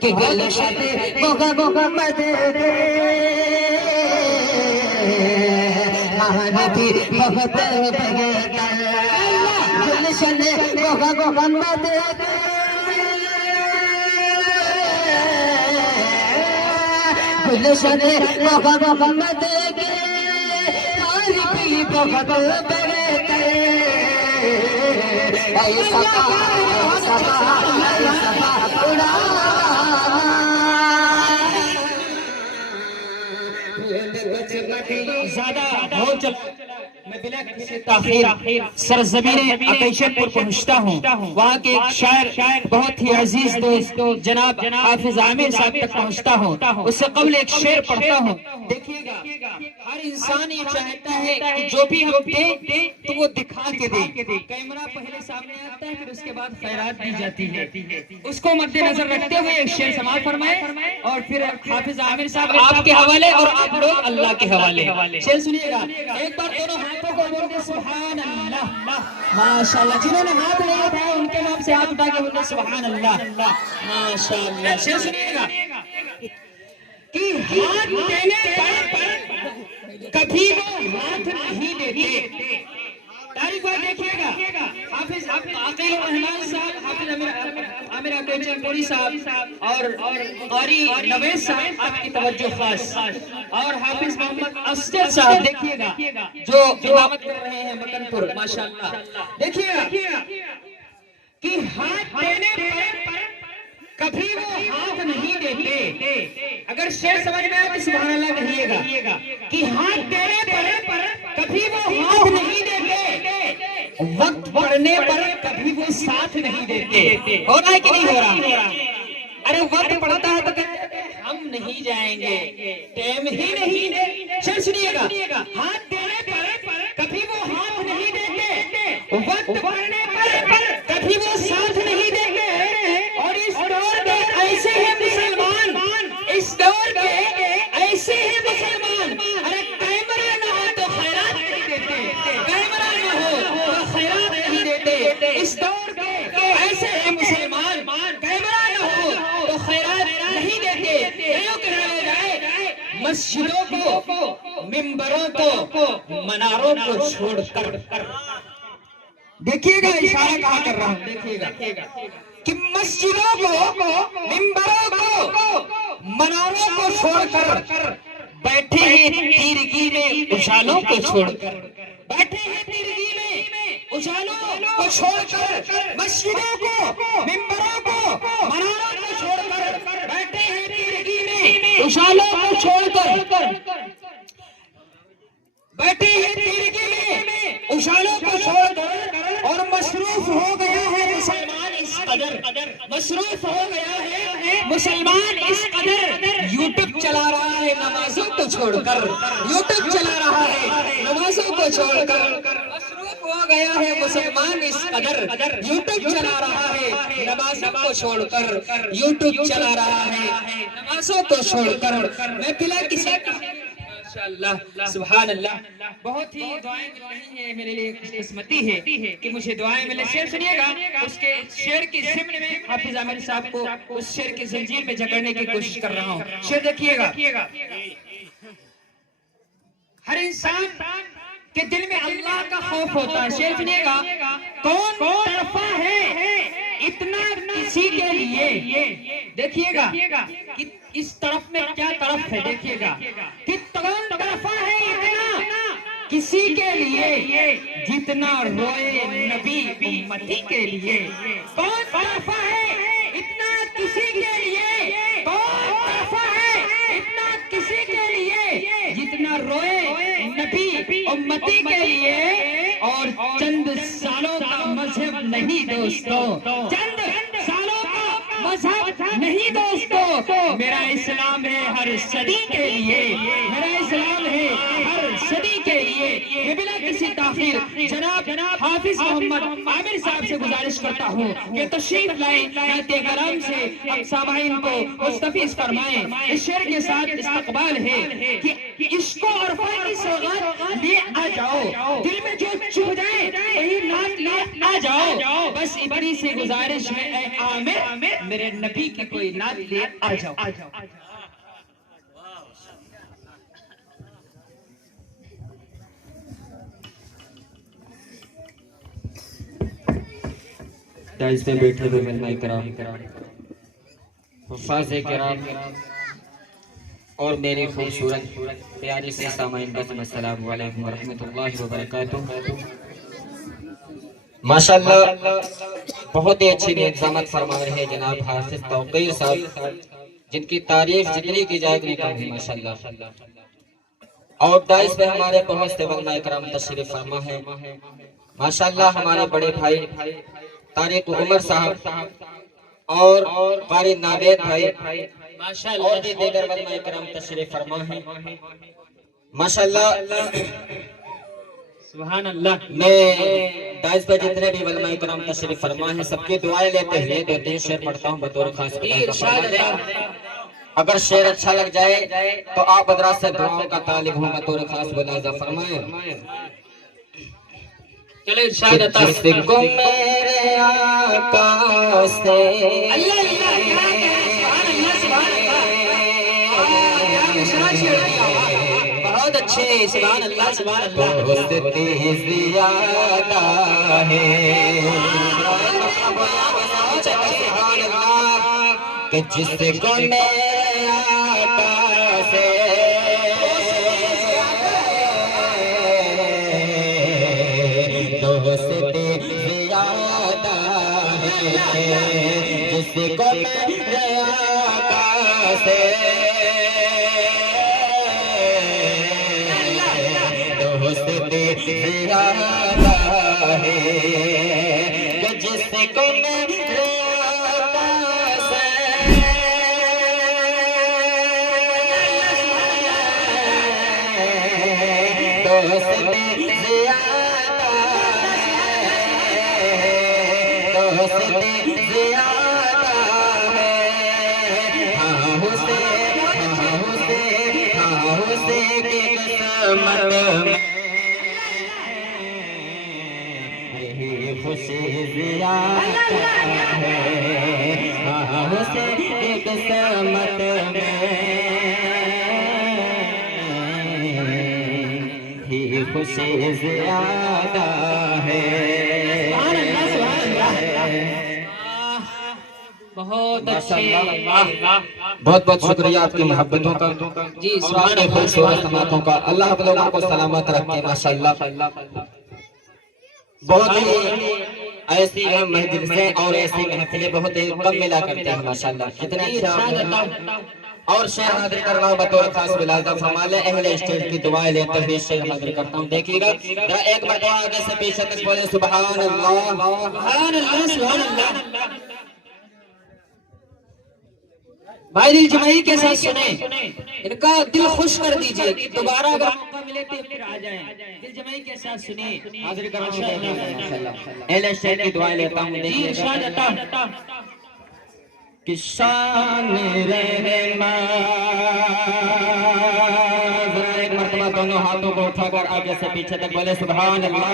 कि गुलशन मोहम्मद महानबी बहुत बेहतर गुलशन मोहम्मद गुलशन मोहम्मद के तारीफी बहुत बेहतर ऐसा उड़ा ज्यादा हो चल मैं बिना किसी ताखीर सरजमीन अकैशनपुर पहुंचता हूं। वहां के एक शायर बहुत ही अजीज दोस्त जनाब हाफिज आमिर साहब तक पहुंचता हूं। उससे कबल एक शेर पढ़ता हूं। देखिएगा, हर इंसान ये चाहता है कि जो भी हम दे तो वो दिखा के दे। कैमरा पहले सामने आता है, फिर उसके बाद खैरात दी जाती है। उसको मद्देनजर रखते हुए एक शेर समाअत फरमाए और फिर हाफिज आमिर साहब आपके हवाले और आप लोग अल्लाह के हवाले। शेर सुनिएगा, एक बार दोनों हाथों को बोल के सुभान अल्लाह माशाअल्लाह। जिन्होंने हाथ नहीं उठाया उनके नाम से हाथ उठा के बोलते सुभान अल्लाह माशाअल्लाह। शेर सुनिएगा कि हाथ देने पर कभी वो हाथ नहीं देते। तारीफ देखिएगा, हाफिज आकिल रहमान साहब, हाफिज आमिर अकैशनपुरी साहब और कारी नवेद साहब आपकी तवज्जो खास, और हाफिज मोहम्मद असद साहब देखिएगा जो इमामत कर रहे हैं मकनपुर माशाअल्लाह। देखिएगा कि हाथ देने पर कभी वो हाथ नहीं देते। अगर शेर समझ में आए तो सुभान अल्लाह कहिएगा कि हाथ देने पर कभी वो हाथ नहीं देते, वक्त पड़ने पर कभी वो साथ नहीं देते। हो रहा है कि नहीं हो रहा? अरे वक्त पड़ता है तो कहते हैं हम नहीं जाएंगे, टाइम ही नहीं दे। शेर सुनिएगा, हाथ देने पर कभी वो हाथ नहीं देते, वक्त पड़ने पर कभी वो साथ नहीं देते। और इस दौर के ऐसे ही मुसलमान, इस दौर के ऐसे ही मुसलमान। अरे कैमरा न हो तो खैरात नहीं देते, कैमरा न हो तो खैरात नहीं देते। इस दौर के ऐसे ही मुसलमान, कैमरा न हो तो खैरात नहीं देते। क्यों कराया जाए मस्जिदों को, मिंबरों को, मनारों को छोड़कर। देखिएगा इशारा कहाँ कर रहा हूँ, देखिएगा कि मस्जिदों को, मिंबरों को, मनारों को छोड़कर बैठे हैं तीरगी में उछालों को छोड़कर, बैठे हैं तीरगी में उछालों को छोड़कर, मस्जिदों को, मिंबरों को, मनारों को छोड़कर बैठे हैं तीरगी में उछालों को छोड़कर, बैठे हैं तीरगी में उछालों को छोड़कर। और मसरूफ हो गया है मुसलमान इस कदर, मसरूफ हो गया है मुसलमान इस कदर, यूट्यूब चला रहा है नमाजों को छोड़कर, यूट्यूब चला रहा है नमाजों को छोड़कर। मसरूफ हो गया है मुसलमान इस कदर, यूट्यूब चला रहा है नमाजों को छोड़कर, यूट्यूब चला रहा है नमाजों को छोड़कर। मैं बिला किसी माशाअल्लाह सुभान अल्लाह। बहुत ही दुआएं मिल रही है मेरे लिए, खुशकिस्मती है कि मुझे दुआएं मिले। शेर सुनिएगा, उसके शेर की ज़िम्न में हाफिज आमिर साहब को उस शेर की जंजीर में जकड़ने की कोशिश कर रहा हूँ। शेर देखिएगा, हर इंसान के दिल में अल्लाह का खौफ होता है। शेर सुनिएगा, कौन तरफा है इतना किसी के लिए। देखिएगा कि इस तरफ में क्या तरफ है, देखिएगा कि कौन तरफा है इतना किसी के लिए जितना रोए नबी उम्मती के लिए। कौन तरफा है इतना किसी के लिए, कौन तरफा है इतना किसी के लिए जितना रोए नबी उम्मती के लिए। और चंद सालों का मजहब नहीं दोस्तों, चंद सालों का मजहब नहीं दोस्तों। मेरा इस्लाम है हर सदी के लिए, मेरा इस्लाम है हर सदी के लिए। बिना किसी ताखीर जनाब जनाब हाफिज मोहम्मद आमिर साहब से गुजारिश करता हूँ कि तशरीफ लाए नाते कलाम से अब सामाईन को मुस्तफीज फरमाएं। इस शेर के साथ इस्तकबाल है कि इश्क और फन की सौगात ले आ जाओ, दिल में जो छू जाए वही नात ले आ जाओ। बस इतनी सी गुजारिश है ऐ आमिर, मेरे नबी की कोई नात ले आ जाओ। दाइस में बैठे हुए मेहमान किराम, हुफ़ाज़ किराम और मेरे खूबसूरत प्यारे से सामाईन बसम अस्सलामु अलैकुम व रहमतुल्लाहि व बरकातुहू। माशाअल्लाह बहुत ही अच्छी इंतजाम फरमा रहे हैं जनाब हाफिज तौक़ीर साहब, जिनकी तारीफ जितनी की जाए उतनी कम है माशाअल्लाह। और दाइस में हमारे बहुत से उलमा किराम तशरीफ फरमा है माशाअल्लाह। हमारे बड़े भाई तारिक उमर साहब और कारी नावेद भाई माशाअल्लाह और भी दीगर उलमा किराम तशरीफ फरमा है माशाअल्लाह। सुभान अल्लाह। मैं दाइस पर जितने भी उलमा किराम तशरीफ फरमा है सबकी दुआएं लेते हुए दो तीन शेर पढ़ता हूँ बतौर खास। अगर शेर अच्छा लग जाए तो आप हज़रात से दुआओं का तालिब हूँ बतौर खास मुलाज़ा फरमाएं। चलो इरशाद अता। जिसको मेरे आका से अल्लाह अल्लाह क्या है, सुभान अल्लाह सुभान अल्लाह, बहुत अच्छे, सुभान अल्लाह सुभान अल्लाह। दोस्ती ज़ियादा है कि जिसको मेरे आका से जिसको मेरे आका से दोस्ती ज़ियादा है कि जिसको मेरे आका से दोस्ती ज़ियादा है, दोस्ती ज़ियादा है। हाँ हुसे की किस्मत में यही खुशी ज़ियादा है। हाँ हुसे की किस्मत में ही खुशी ज़ियादा है। बहुत अच्छे, बहुत बहुत शुक्रिया आपकी मोहब्बतों का जी, आपके खूबसूरत समातों का। अल्लाह आप लोगों को सलामत रखे माशाअल्लाह। बहुत ही ऐसी महफिलें और ऐसी महफिलें बहुत ही कम मिला करते हैं माशाअल्लाह। कितने अच्छा और शेर हाजिर कर रहा हूँ बतौर खास मुलाज़ा फरमा ले। अहले स्टेज की दुआएं लेते हुए शेर हाजिर करता हूँ। देखिएगा जरा एक मरतबा आगे से पीछे तक बोले सुभान अल्लाह सुभान अल्लाह सुभान अल्लाह। भाई दिल जमाई के साथ सुने, इनका दिल खुश कर दीजिए कि दोबारा अगर मौका मिले तो फिर आ जाएं। दिल जमाई के साथ सुनिए, हाजिर कर रहा हूँ माशाअल्लाह। अहले स्टेज की दुआएं लेता हूँ। देखिएगा कि शान रहमा, जरा एक मरतबा दोनों हाथों को उठाकर आगे से पीछे तक बोले सुभान अल्लाह।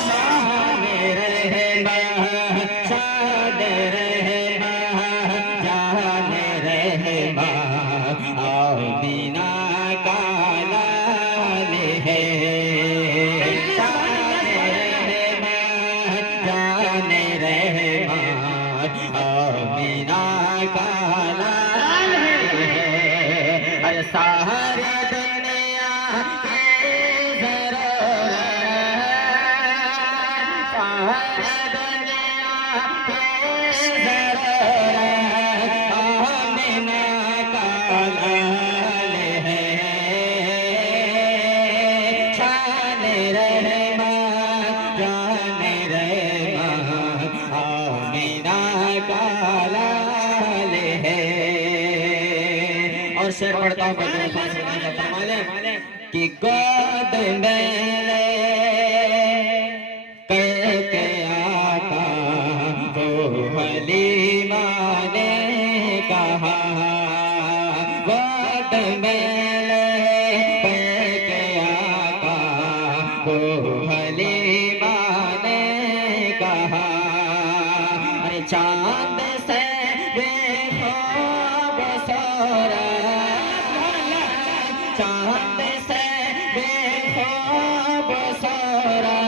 शान रहमा, शान रहमा, जान रहमा, आमीना का लाल है। शान रहमा, जान रहमा, आमीना का लाल है। अरे सारी दुनिया की ज़रूरत, सारी दुनिया की ज़रूरत आमीना का लाल है। शान रहमा, जान रहमा, आमीना का लाल है। और शेर पढ़ता हूँ कि गोद में कहा गोद में लेके आका को हलीमा ने कहा अरे चांद से देखो बसोरा चांद से देखो बसोरा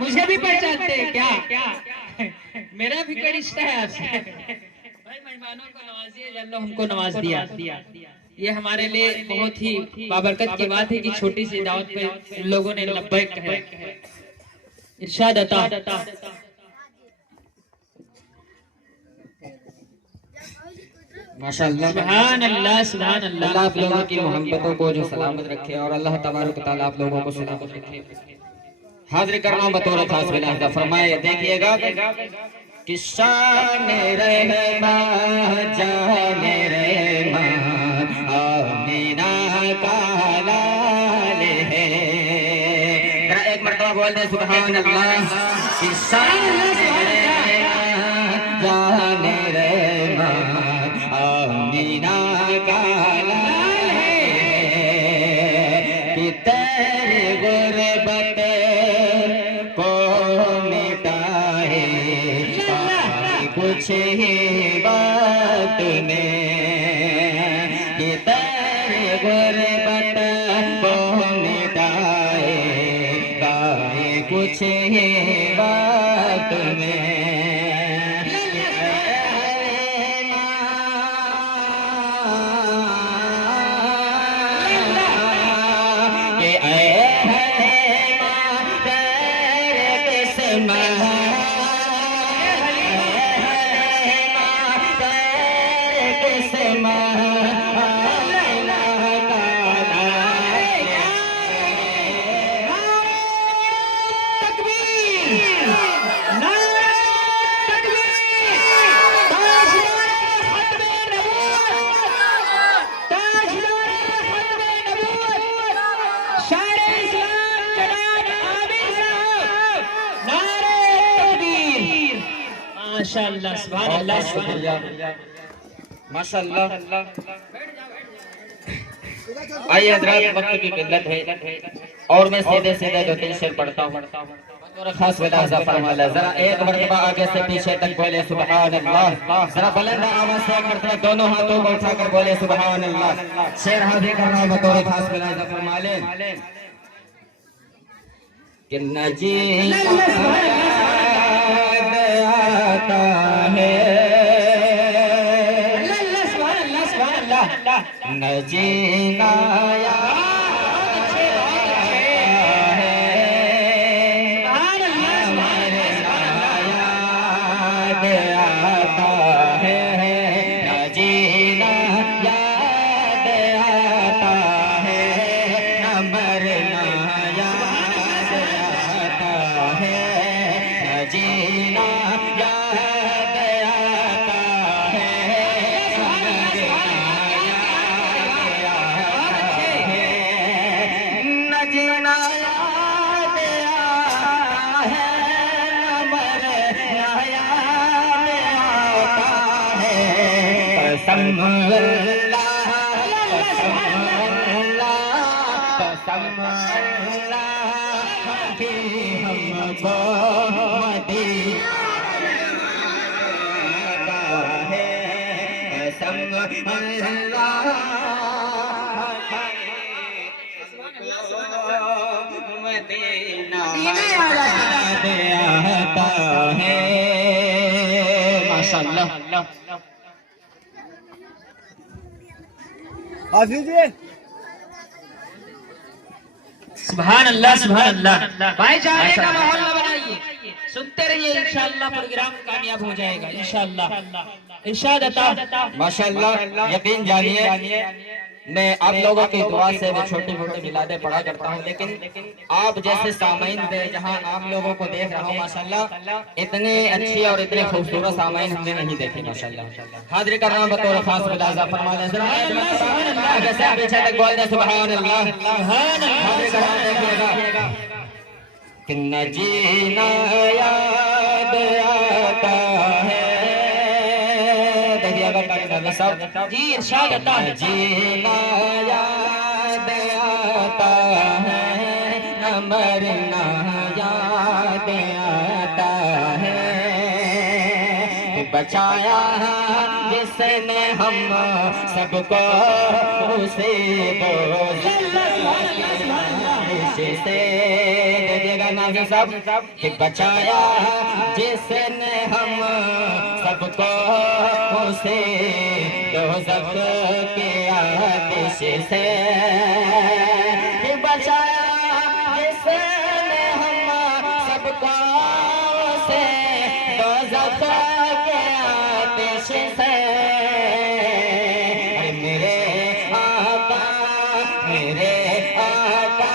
मुझे भी पहचानते हैं क्या? मेरा भी कोई रिश्ता है आपसे। भाई मेहमानों को नवाजिए, अल्लाह हमको नवाज दिया। ये हमारे लिए बहुत ही बाबरकत की बात है कि छोटी सी दावत पे लोगों ने लब्बैक कहे। इरशाद अता माशाअल्लाह सुभान अल्लाह सुभान अल्लाह। अल्लाह आप लोगों की मोहब्बतों को जो सलामत रखे और अल्लाह तबारक तआला आप लोगों को सलामत रखे। हाजिर करना बतौर खास विलायत फरमाए देखिएगा कि शान रहमा जान रहमा आमीना का लाल है। जरा एक मरतबा बोल दे सुभान अल्लाह कि शान रहमा जान रहमा आमीना का लाल है कि तेरे गुरबत को मिटाए कुछ ही बात में कि तेरे गुरबत को मिटाए गाए कुछ ही बात में माशाअल्लाह सुभान अल्लाह शुक्रिया माशाअल्लाह। आइए हजरात वक्त की किल्लत है और मैं सीधे सीधे दो तीन शेर पढ़ता हूँ और खास विलाज़ा फरमाला। जरा एक मरतबा आगे से पीछे तक बोले सुभान अल्लाह। जरा बुलंद आवाज से एक मरतबा दोनों हाथों को उठाकर बोले सुभान अल्लाह। शेर हाजिर करना बतौर खास विलाज़ा फरमाले कि नजी आता है न जीना सुभान अल्लाह सुभान अल्लाह। भाई जाने का माहौल न बनाइए, सुनते रहिए, इंशाअल्लाह प्रोग्राम कामयाब हो जाएगा इंशाअल्लाह। इरशाद अता माशाअल्लाह। यकीन जानिए मैं आप लोगों की दुआ से मैं छोटी मोटी मिलादे पढ़ा करता हूँ, लेकिन आप जैसे सामाइन पे जहाँ आप लोगों को देख रहा हूँ माशाल्लाह, इतने अच्छी और इतने खूबसूरत सामाइन हमने नहीं देखे माशाल्लाह। हाजिर कर रहा हूँ बतौर खास मुलाजा फरमा लें जैसे पीछे तक बोल दे सुभान अल्लाह। हाजिर कर रहा हूँ देखिएगा कि न जीना याद आता है, जी इरशाद आता है। जीना याद आता है, न मरना याद आता है, बचाया जिसने हम सबको उसे से देखिएगा नाज़िर साहब कि बचाया जिसने हम सबको उसे दोज़ख के आतिश से, बचाया जिसने हम सबको उसे दोज़ख के आतिश से। मेरे आका मेरे आका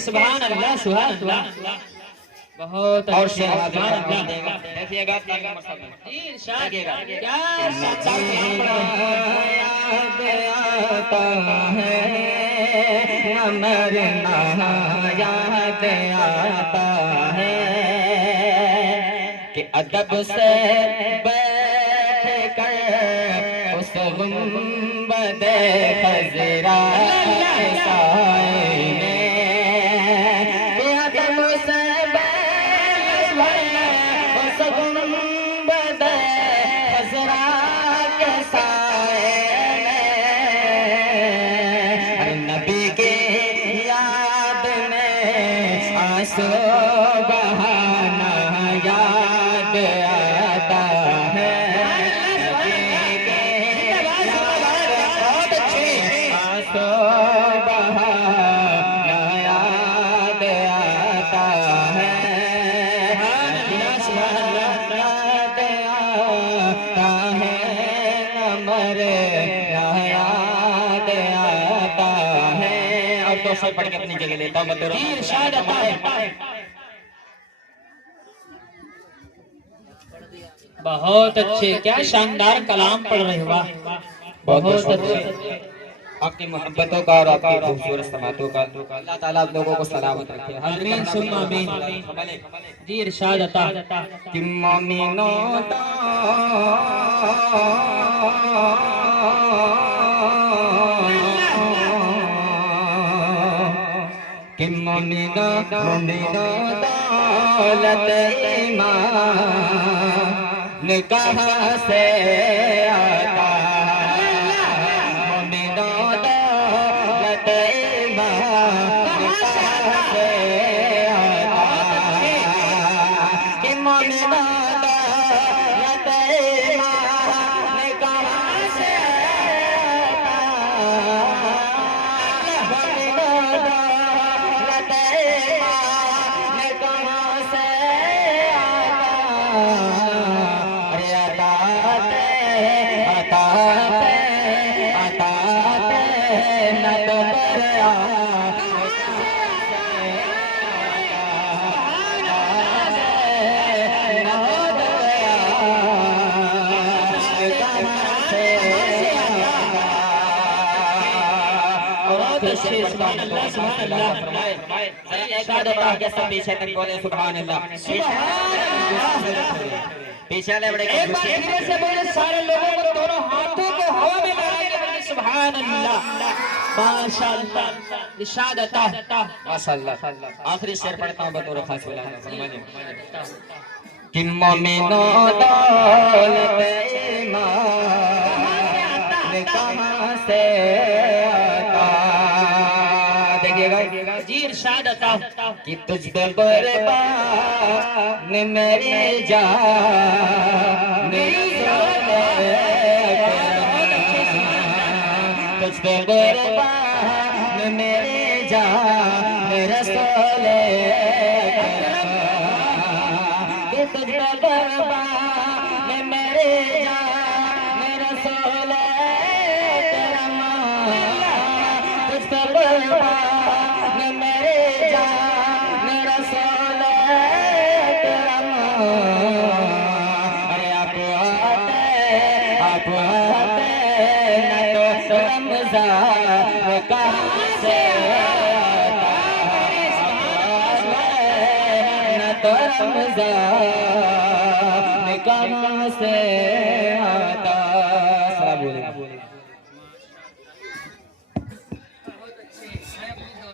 सुभान अल्लाह सुभान अल्लाह। बहुत और अच्छे सुभान अल्लाह। देखिएगा जी इरशाद क्या याद आता है, न मरना याद आता है, कि अदब से बैठ कर उस गुंबद खज़रा के साए में, कि अदब से बैठ कर उस गुंबद खज़रा के साए में, नबी के याद में आंसू बहाना याद आता है, बहुत अच्छे आंसू बहाना याद आता है, याद आता है, नमर याद आता है। और तो सब पढ़ के अपनी जगह लेता हूँ बतौर इरशाद आता है। बहुत अच्छे, क्या शानदार कलाम पढ़ रहे हो, वाह बहुत अच्छे। आपकी मोहब्बतों का और आपकी खूबसूरत समातों का अल्लाह ताला आप लोगों को सलामत रखे। आमीन सुम्मा आमीन। जी इरशाद आता कि मोमिनो कि मोमिनो मोमिनो दौलत ईमान कहाँ से आता, मोमिनो दौलत ईमान कहाँ से आता, कि मोमिनो दौलत ईमान कहाँ से आता, मोमिनो दौलत ईमान कहाँ से पीछे तक बोले सुभान अल्लाह। पीछे वाले बड़े एक बार धीरे से बोले सारे लोगों को, दोनों हाथों को हवा में लगाएंगे, बोले सुभान अल्लाह माशाअल्लाह। इरशाद आता माशाअल्लाह। आखिरी शेर पढ़ता हूँ बतौर खास कि मोमिनो दौलत ईमान कहाँ से आता। देखिएगा जी इरशाद आता कि तुझ पे कुर्बान मेरी जान मेरी तुझ पे कुर्बान मेरी जान मेरा सोले कि तुझ पे कुर्बान मेरी जान मेरा सोले तेरा तुझ पे कुर्बान मेरी जान मेरा सोले तेरा अरे आप आते न तो रमज़ान कहाँ से आता न तो रमज़ान कहाँ से